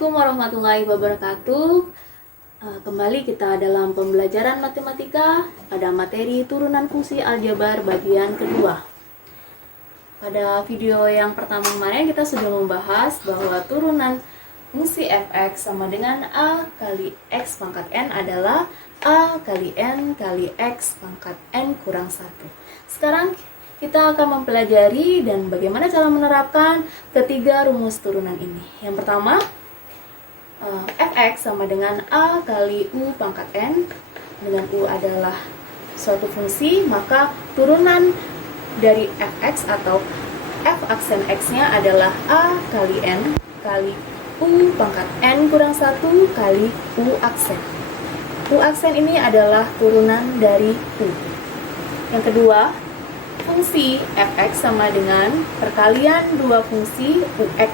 Assalamualaikum warahmatullahi wabarakatuh. Kembali kita dalam pembelajaran matematika pada materi turunan fungsi aljabar bagian kedua. Pada video yang pertama kemarin kita sudah membahas bahwa turunan fungsi fx sama dengan a kali x pangkat n adalah a kali n kali x pangkat n kurang 1. Sekarang kita akan mempelajari dan bagaimana cara menerapkan ketiga rumus turunan ini. Yang pertama, fx sama dengan a kali u pangkat n, dengan u adalah suatu fungsi, maka turunan dari fx atau f aksen x-nya adalah a kali n kali u pangkat n kurang 1 kali u aksen. U aksen ini adalah turunan dari u. Yang kedua, fungsi fx sama dengan perkalian dua fungsi ux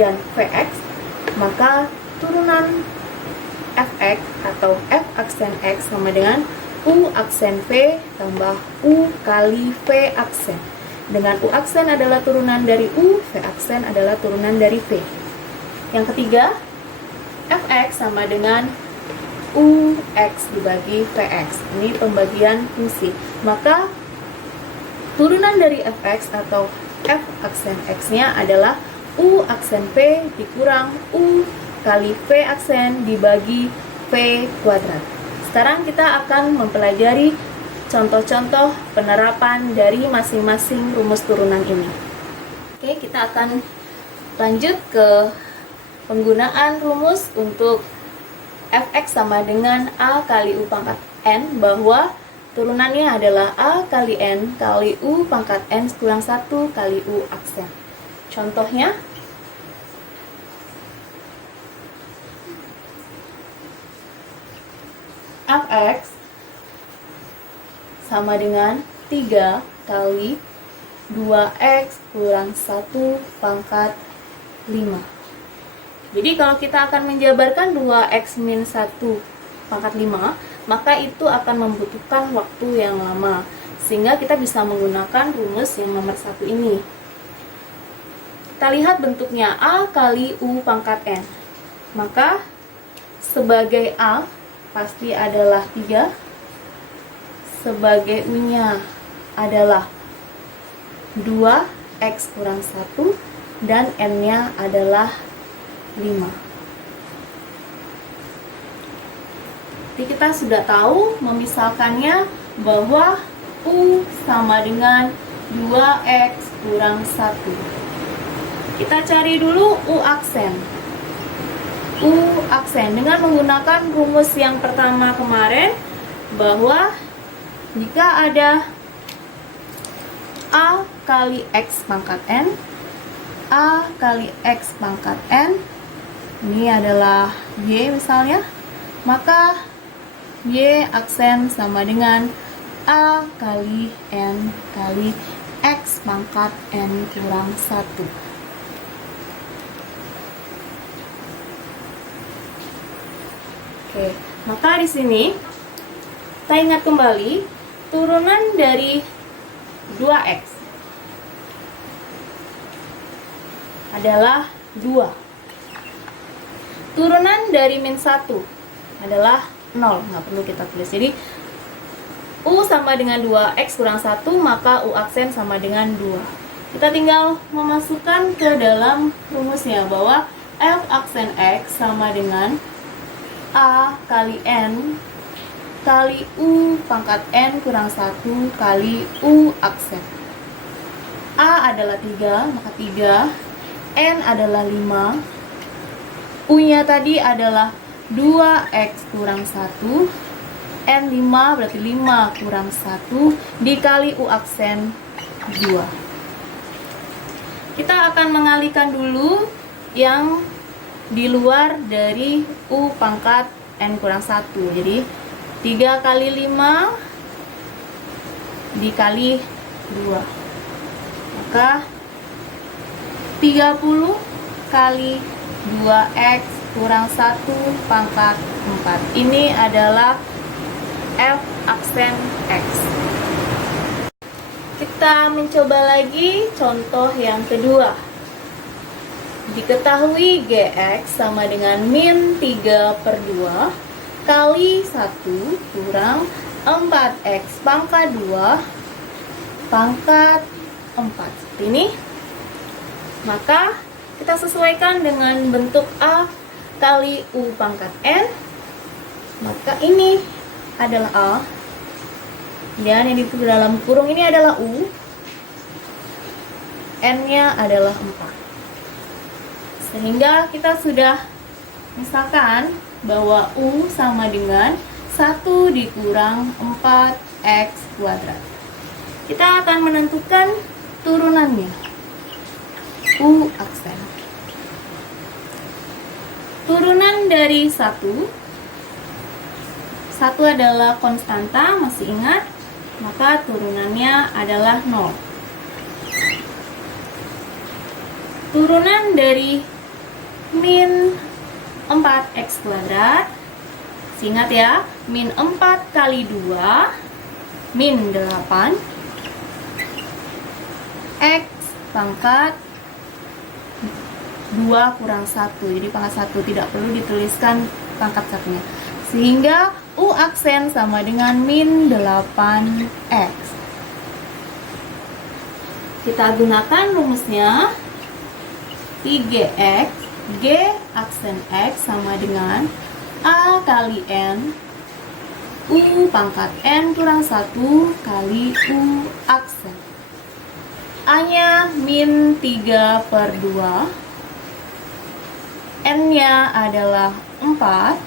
dan vx, maka turunan fx atau f aksen x sama dengan u aksen v tambah u kali v aksen. Dengan u aksen adalah turunan dari u, v aksen adalah turunan dari v. Yang ketiga, fx sama dengan ux dibagi vx. Ini pembagian fungsi. Maka turunan dari fx atau f aksen x-nya adalah u aksen v dikurang u kali v aksen dibagi v kuadrat. Sekarang kita akan mempelajari contoh-contoh penerapan dari masing-masing rumus turunan ini. Oke, kita akan lanjut ke penggunaan rumus untuk fx sama dengan a kali u pangkat n, bahwa turunannya adalah a kali n kali u pangkat n kurang 1 kali u aksen. Contohnya, fx sama dengan 3 kali 2x kurang 1 pangkat 5. Jadi kalau kita akan menjabarkan 2x min 1 pangkat 5, maka itu akan membutuhkan waktu yang lama, sehingga kita bisa menggunakan rumus yang nomor 1 ini. Kita lihat bentuknya a kali u pangkat n. Maka sebagai a pasti adalah 3, sebagai u-nya adalah 2x kurang 1, dan n-nya adalah 5. Jadi kita sudah tahu memisalkannya bahwa u sama dengan 2x kurang 1. Kita cari dulu u aksen. U aksen dengan menggunakan rumus yang pertama kemarin, bahwa jika ada a kali x pangkat n, a kali x pangkat n, ini adalah y misalnya, maka y aksen sama dengan a kali n kali x pangkat n kurang 1. Oke, maka di sini kita ingat kembali turunan dari 2x adalah 2. Turunan dari min 1 adalah 0, nggak perlu kita tulis. Jadi u sama dengan 2x kurang 1, maka u aksen sama dengan 2. Kita tinggal memasukkan ke dalam rumusnya bahwa f aksen x sama dengan a kali n kali u pangkat n kurang 1 kali u aksen. A adalah 3, maka 3. N adalah 5. U-nya tadi adalah 2x kurang 1. N 5 berarti 5 kurang 1 dikali u aksen 2. Kita akan mengalihkan dulu yang di luar dari u pangkat n kurang 1. Jadi 3 kali 5 dikali 2, maka 30 kali 2x kurang 1 pangkat 4. Ini adalah f aksen x. Kita mencoba lagi contoh yang kedua. Diketahui Gx sama dengan min 3/2 kali 1 kurang 4x pangkat 2 pangkat 4. Seperti ini. Maka kita sesuaikan dengan bentuk A kali U pangkat N. Maka ini adalah A. Dan yang di dalam kurung ini adalah U. N-nya adalah 4. Sehingga kita sudah misalkan bahwa U sama dengan 1 dikurang 4x kuadrat. Kita akan menentukan turunannya. U aksen. Turunan dari 1 adalah konstanta, masih ingat? Maka turunannya adalah 0. Turunan dari min 4x kuadrat, ingat ya, min 4 kali 2 min 8 x pangkat 2 kurang 1. Jadi pangkat 1 tidak perlu dituliskan pangkat 1-nya. Sehingga U aksen sama dengan min 8x. Kita gunakan rumusnya 3x, G aksen X sama dengan A kali N, U pangkat N kurang 1 kali U aksen. A-nya min 3/2, N-nya adalah 4,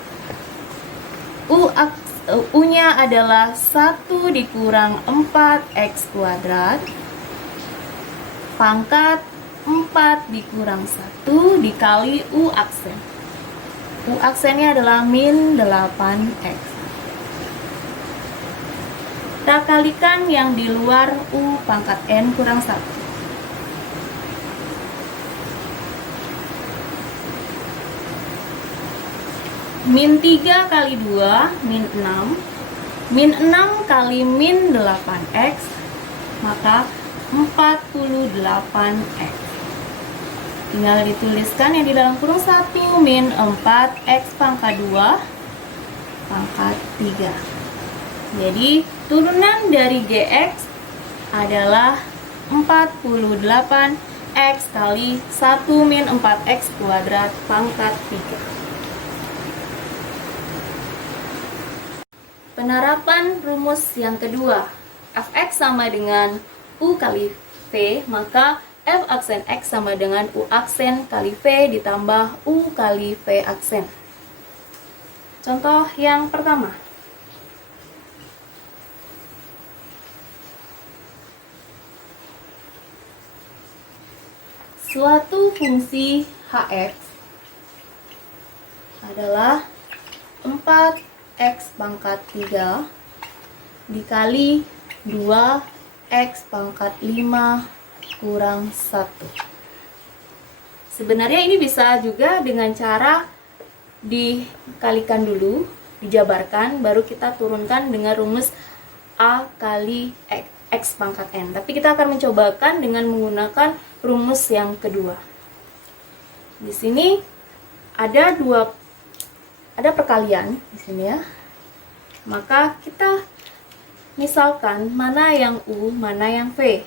U-nya adalah 1 dikurang 4x kuadrat, pangkat 4 dikurang 1 dikali U aksen. U aksennya adalah min 8x. Kita kalikan yang di luar U pangkat N kurang 1. Min 3 kali 2, min 6. Min 6 kali min 8x, maka 48x. Tinggal dituliskan yang di dalam kurung 1 min 4x pangkat 2 pangkat 3. Jadi turunan dari Gx adalah 48x kali 1 min 4x kuadrat pangkat 3. Penerapan rumus yang kedua, fx sama dengan U kali V, maka F aksen X sama dengan U aksen kali V ditambah U kali V aksen. Contoh yang pertama. Suatu fungsi Hx adalah 4x pangkat 3 dikali 2x pangkat 5 kurang 1. Sebenarnya ini bisa juga dengan cara dikalikan dulu, dijabarkan, baru kita turunkan dengan rumus A kali X pangkat N. Tapi kita akan mencobakan dengan menggunakan rumus yang kedua. Di sini ada perkalian di sini ya. Maka kita misalkan mana yang U, mana yang V.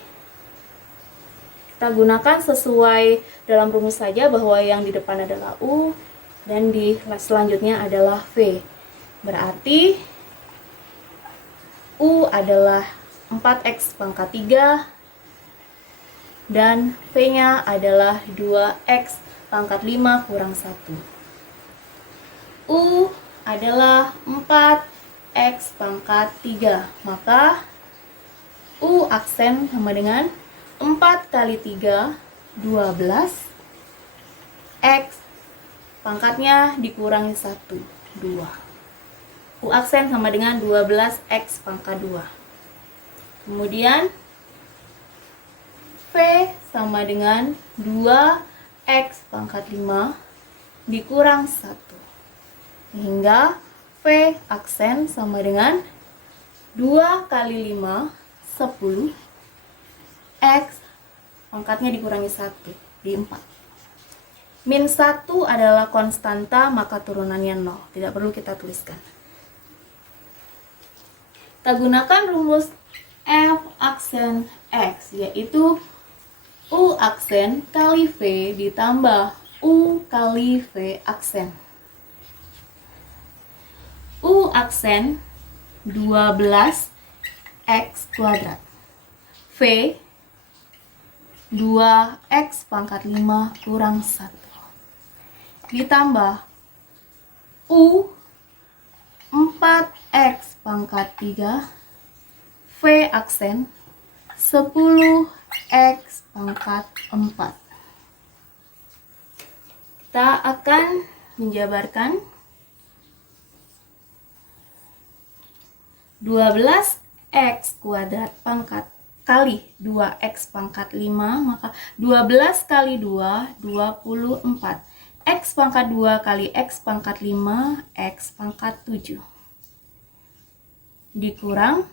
Kita gunakan sesuai dalam rumus saja bahwa yang di depan adalah U dan di selanjutnya adalah V. Berarti U adalah 4x pangkat 3 dan V-nya adalah 2x pangkat 5 kurang 1. U adalah 4x pangkat 3, maka U aksen sama dengan 4 kali 3, 12. X pangkatnya dikurangi 1, 2. U aksen sama dengan 12x pangkat 2. Kemudian V sama dengan 2x pangkat 5 dikurang 1. Sehingga V aksen sama dengan 2 kali 5, 10. X pangkatnya dikurangi 1, di 4. Min 1 adalah konstanta, maka turunannya 0. Tidak perlu kita tuliskan. Kita gunakan rumus F aksen X, yaitu U aksen kali V ditambah U kali V aksen. U aksen 12 X kuadrat. V 2X pangkat 5 kurang 1. Ditambah U 4X pangkat 3 V aksen 10X pangkat 4. Kita akan menjabarkan 12X kuadrat pangkat kali 2X pangkat 5, maka 12 kali 2, 24. X pangkat 2 kali X pangkat 5, X pangkat 7. Dikurang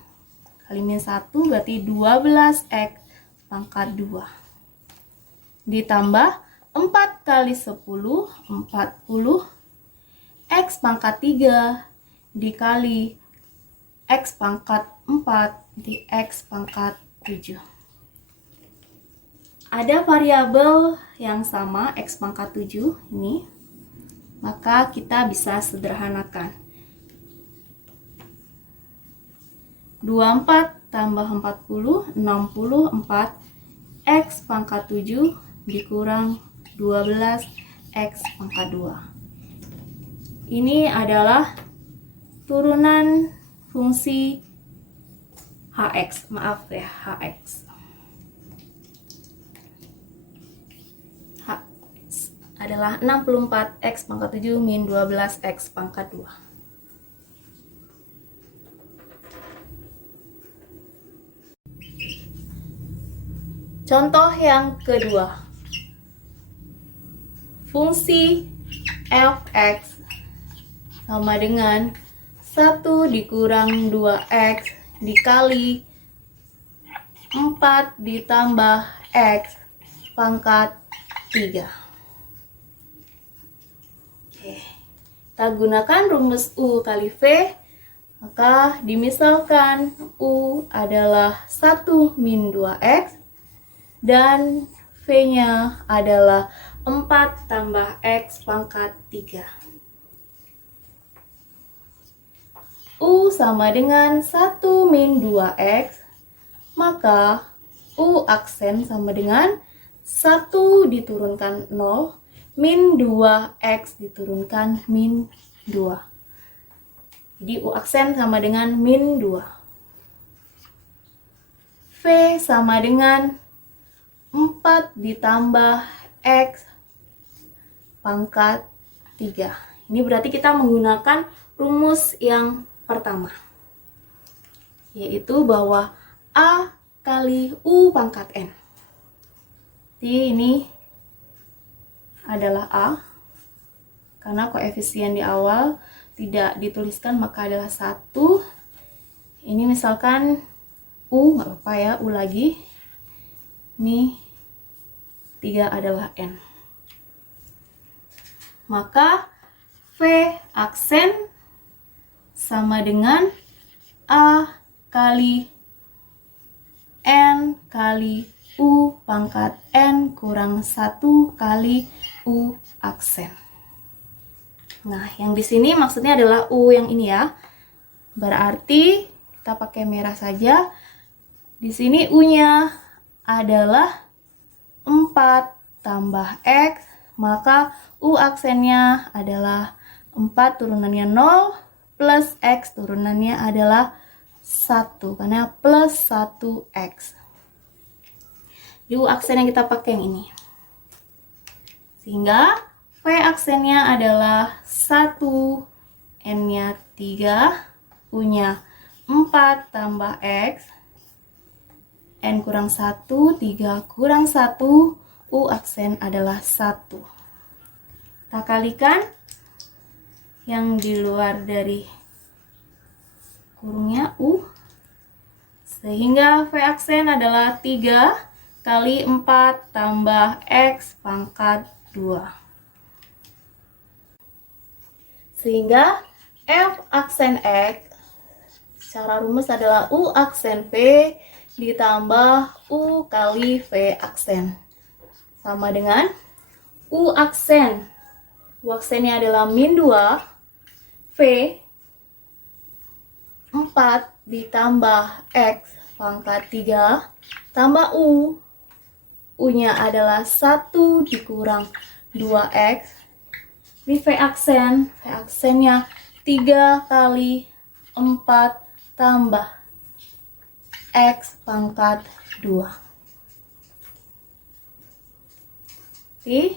kali min 1 berarti 12X pangkat 2. Ditambah 4 kali 10, 40. X pangkat 3 dikali X pangkat 4 di X pangkat 7. Ada variabel yang sama, X pangkat 7 ini, maka kita bisa sederhanakan. 24 tambah 40, 64, X pangkat 7 dikurang 12, X pangkat 2. Ini adalah turunan fungsi Hx, maaf ya, Hx. Adalah 64 X pangkat 7 min 12 X pangkat 2. Contoh yang kedua. Fungsi Fx sama dengan 1 dikurang 2X dikali 4 ditambah X pangkat 3. Kita gunakan rumus U kali V, maka dimisalkan U adalah 1 min 2X dan V-nya adalah 4 tambah X pangkat 3. U sama dengan 1 min 2X, maka U aksen sama dengan 1 diturunkan 0, min 2X diturunkan min 2. Jadi U aksen sama dengan min 2. V sama dengan 4 ditambah X pangkat 3. Ini berarti kita menggunakan rumus yang pertama, yaitu bahwa A kali U pangkat N. Jadi ini adalah A, karena koefisien di awal tidak dituliskan maka adalah 1. Ini misalkan U, nggak apa-apa ya, U lagi. Ini 3 adalah N. Maka V aksen sama dengan A kali N kali U pangkat N kurang 1 kali U aksen. Nah, yang di sini maksudnya adalah U yang ini ya. Berarti kita pakai merah saja. Di sini U-nya adalah 4 tambah X, maka U aksennya adalah 4 turunannya 0 plus X turunannya adalah 1 karena plus 1X. U aksen yang kita pakai yang ini. Sehingga V aksennya adalah 1, N-nya 3, U-nya 4 tambah X, N kurang 1, 3 kurang 1, U aksen adalah 1. Kita kalikan yang di luar dari kurungnya U. Sehingga V aksen adalah 3 kali 4 tambah X pangkat 2. Sehingga F aksen X secara rumus adalah U aksen V ditambah U kali V aksen. Sama dengan U aksen. U aksennya adalah min 2 V 4 ditambah X pangkat 3 tambah U. U-nya adalah 1 dikurang 2X. Di V aksen. V aksennya 3 kali 4 tambah X pangkat 2. Di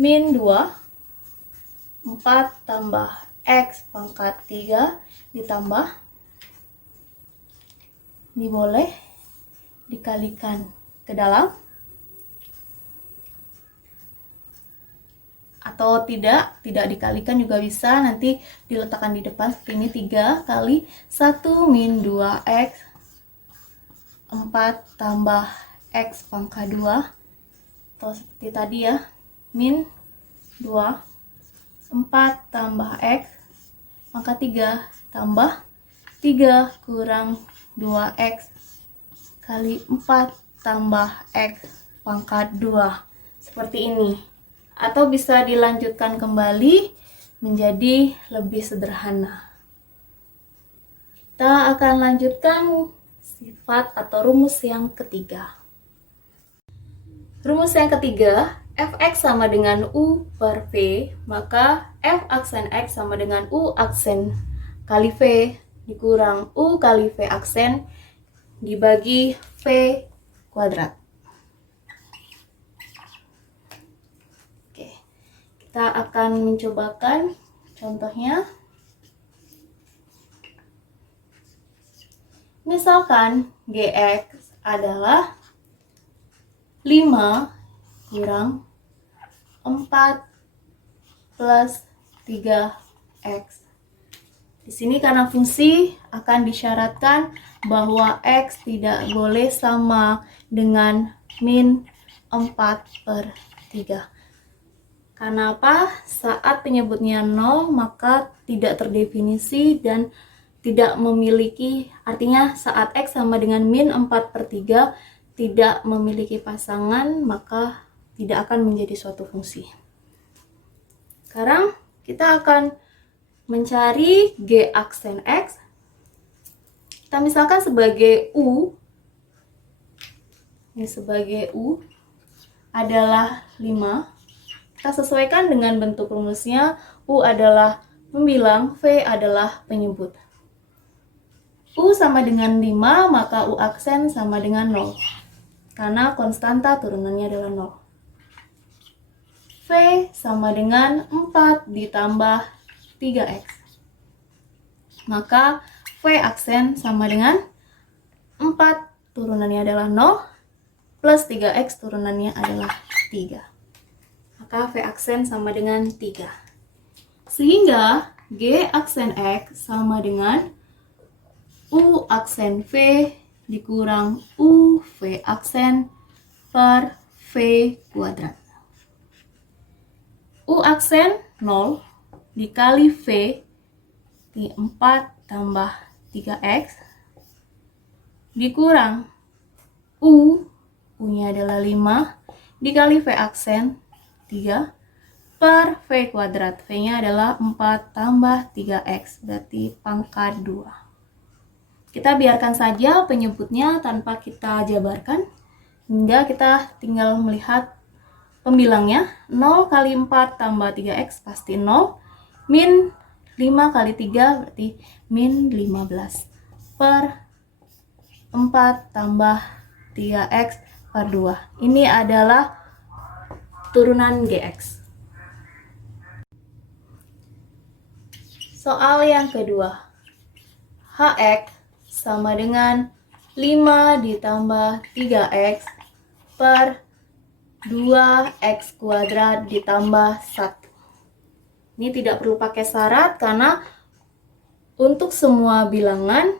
min 2, 4 tambah X pangkat 3 ditambah, ini boleh dikalikan ke dalam atau tidak dikalikan juga bisa, nanti diletakkan di depan seperti ini. 3 kali 1 min 2x 4 tambah x pangkat 2, atau seperti tadi ya, min 2 4 tambah x pangkat 3 tambah 3 kurang 2x kali 4 tambah x pangkat 2, seperti ini. Atau bisa dilanjutkan kembali menjadi lebih sederhana. Kita akan lanjutkan sifat atau rumus yang ketiga. Rumus yang ketiga, fx sama dengan u per v, maka f aksen x sama dengan u aksen kali v dikurang u kali v aksen dibagi v kuadrat. Kita akan mencobakan contohnya. Misalkan Gx adalah 5 kurang 4 plus 3x. Di sini karena fungsi akan disyaratkan bahwa x tidak boleh sama dengan min 4 per 3. Karena apa? Saat penyebutnya 0 maka tidak terdefinisi dan tidak memiliki, artinya saat x sama dengan min 4 per 3 tidak memiliki pasangan, maka tidak akan menjadi suatu fungsi. Sekarang kita akan mencari g aksen x. Kita misalkan sebagai u, ini sebagai u adalah 5. Kita sesuaikan dengan bentuk rumusnya. U adalah pembilang, V adalah penyebut. U sama dengan 5, maka U aksen sama dengan 0. Karena konstanta turunannya adalah 0. V sama dengan 4 ditambah 3X. Maka V aksen sama dengan 4 turunannya adalah 0 plus 3X turunannya adalah 3. Maka V aksen sama dengan 3. Sehingga G aksen X sama dengan U aksen V dikurang U V aksen per V kuadrat. U aksen 0 dikali V di 4 tambah 3X dikurang U-nya adalah 5 dikali V aksen 3 per V kuadrat. V-nya adalah 4 tambah 3X, berarti pangkat 2. Kita biarkan saja penyebutnya tanpa kita jabarkan, hingga kita tinggal melihat pembilangnya. 0 kali 4 tambah 3X pasti 0, min 5 kali 3 berarti min 15 per 4 tambah 3X per 2. Ini adalah turunan Gx. Soal yang kedua. Hx sama dengan 5 ditambah 3x per 2x kuadrat ditambah 1. Ini tidak perlu pakai syarat karena untuk semua bilangan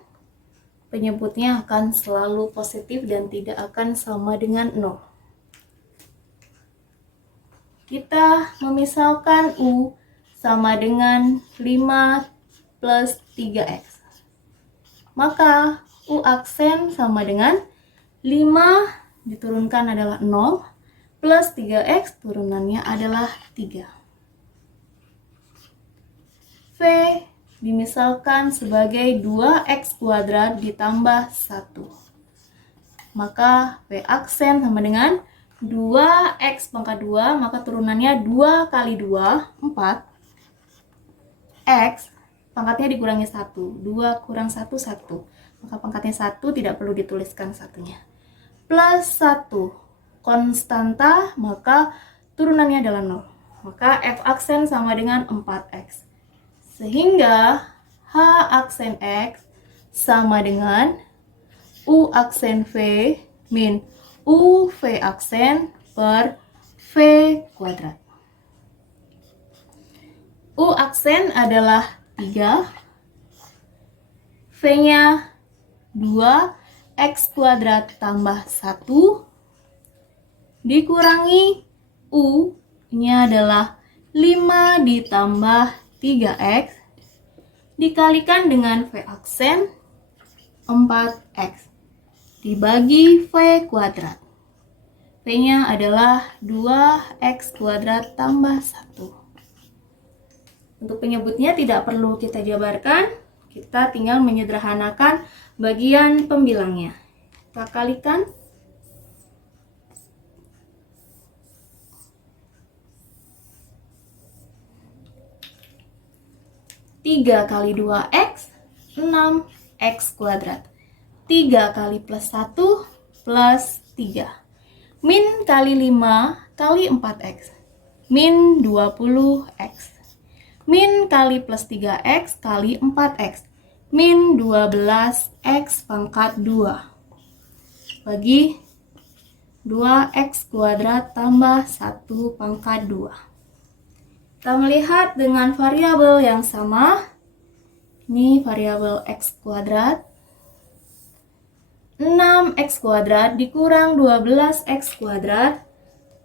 penyebutnya akan selalu positif dan tidak akan sama dengan 0. Kita memisalkan U sama dengan 5 plus 3x. Maka U aksen sama dengan 5 diturunkan adalah 0 plus 3x turunannya adalah 3. V dimisalkan sebagai 2x kuadrat ditambah 1. Maka V aksen sama dengan 2x pangkat 2, maka turunannya 2 kali 2, 4. X pangkatnya dikurangi 1, 2 kurang 1, 1. Maka pangkatnya 1, tidak perlu dituliskan satunya. Plus 1, konstanta, maka turunannya adalah 0. Maka F aksen sama dengan 4x. Sehingga H aksen X sama dengan U aksen V min U V aksen per V kuadrat. U aksen adalah 3, V-nya 2x kuadrat tambah 1 dikurangi U-nya adalah 5 ditambah 3x dikalikan dengan V aksen 4x dibagi V kuadrat. V-nya adalah 2x kuadrat tambah 1. Untuk penyebutnya tidak perlu kita jabarkan, kita tinggal menyederhanakan bagian pembilangnya. Kita kalikan. Tiga kali 2x, 6x kuadrat. 3 kali plus 1 plus 3. Min kali 5 kali 4x. Min 20x. Min kali plus 3x kali 4x. Min 12x pangkat 2. Bagi 2x kuadrat tambah 1 pangkat 2. Kita melihat dengan variabel yang sama. Ini variabel x kuadrat. 6x kuadrat dikurang 12x kuadrat.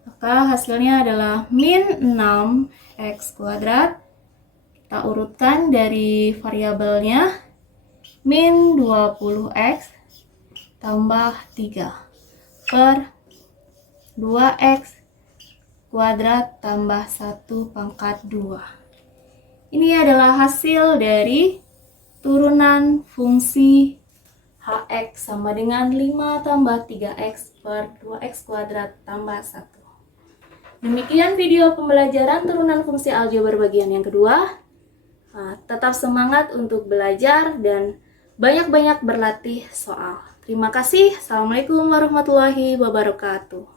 Maka hasilnya adalah min 6x kuadrat. Kita urutkan dari variabelnya. Min 20x tambah 3 per 2x kuadrat tambah 1 pangkat 2. Ini adalah hasil dari turunan fungsi Hx sama dengan 5 tambah 3x per 2x kuadrat tambah 1. Demikian video pembelajaran turunan fungsi aljabar bagian yang kedua. Tetap semangat untuk belajar dan banyak-banyak berlatih soal. Terima kasih. Assalamualaikum warahmatullahi wabarakatuh.